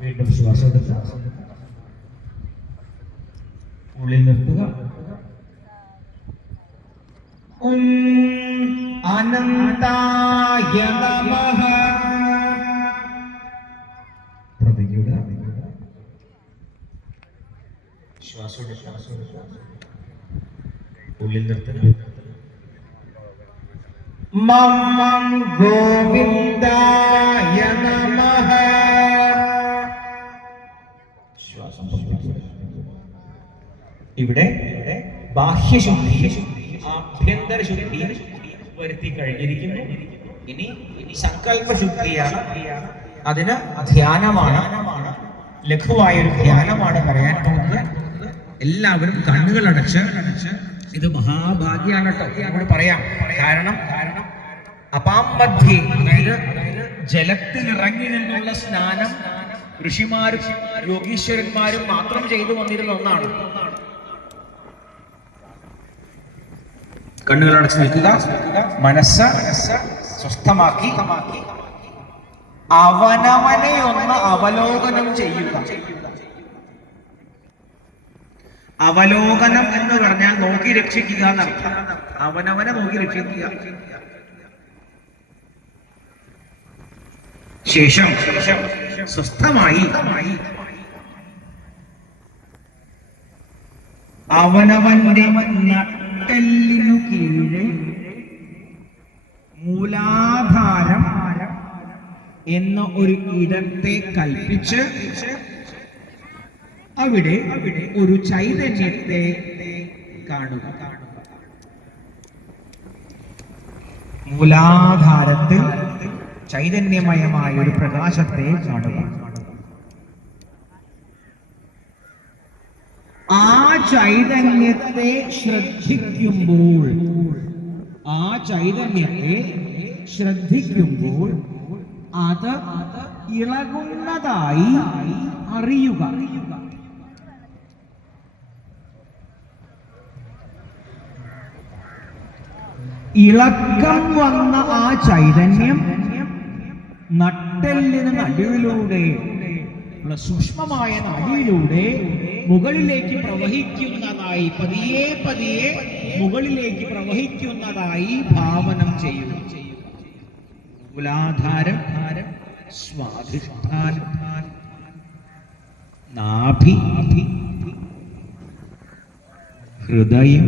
വീണ്ടും ശ്വാസം ഉള്ളിൽ നിർത്തുക. അനന്തായ നമഃ. പ്രതിജ്ഞ. ശ്വാസം ഉള്ളിൽ നിർത്തുക. മം ഗോവിന്ദായ നമഃ. ശ്വാസം ഇവിടെ ബാഹ്യശുദ്ധി ആഭ്യന്തര ശുദ്ധി വരുത്തി കഴിഞ്ഞിരിക്കുന്നു. ഇനി സങ്കല്പശുദ്ധിയാണ്. അതിന് ധ്യാനമാണ്, ലഘുവായൊരു ധ്യാനമാണ് പറയാൻ പോകുന്നത്. എല്ലാവരും കണ്ണുകൾ അടച്ച്, ഇത് മഹാഭാഗ്യാണ് കേട്ടോ നമ്മൾ പറയാം. കാരണം അപാമധ്യേ, അതായത് ജലത്തിൽ ഇറങ്ങി നിന്നുള്ള സ്നാനം ഋഷിമാരും യോഗീശ്വരന്മാരും മാത്രം ചെയ്തു വന്നിരുന്ന ഒന്നാണ്. കണ്ണുകൾ അടച്ചു നിൽക്കുക, മനസ്സ് സ്വസ്ഥമാക്കി അവനവനെ ഒന്ന് അവലോകനം ചെയ്യുക. അവലോകനം എന്ന് പറഞ്ഞാൽ നോക്കി രക്ഷിക്കുക എന്നർത്ഥം. അവനവനെ നോക്കി രക്ഷിക്കുക. ശേഷം സ്വസ്ഥമായി അവനവന്റെ നട്ടെല്ലിനു കീഴെ മൂലാധാരം എന്ന ഒരു ഇടത്തെ കൽപ്പിച്ച് അവിടെ ഒരു ചൈതന്യത്തെ കാണുക. മൂലാധാരത്തിൽ ചൈതന്യമയമായ ഒരു പ്രകാശത്തെ കാണുക. ആ ചൈതന്യത്തെ ശ്രദ്ധിക്കുമ്പോൾ, അത് ഇളകുന്നതായി അറിയുക. ഇളക്കം വന്ന ആ ചൈതന്യം നട്ടെല്ലിന് നടുവിലൂടെ, സൂക്ഷ്മമായ നാഡിയിലൂടെ മുകളിലേക്ക് പ്രവഹിക്കുന്നതായി, പതിയെ പതിയെ മുകളിലേക്ക് പ്രവഹിക്കുന്നതായി ഭാവനം ചെയ്യുക. മൂലാധാരം, സ്വാധിഷ്ഠാനം, നാഭി, ഹൃദയം,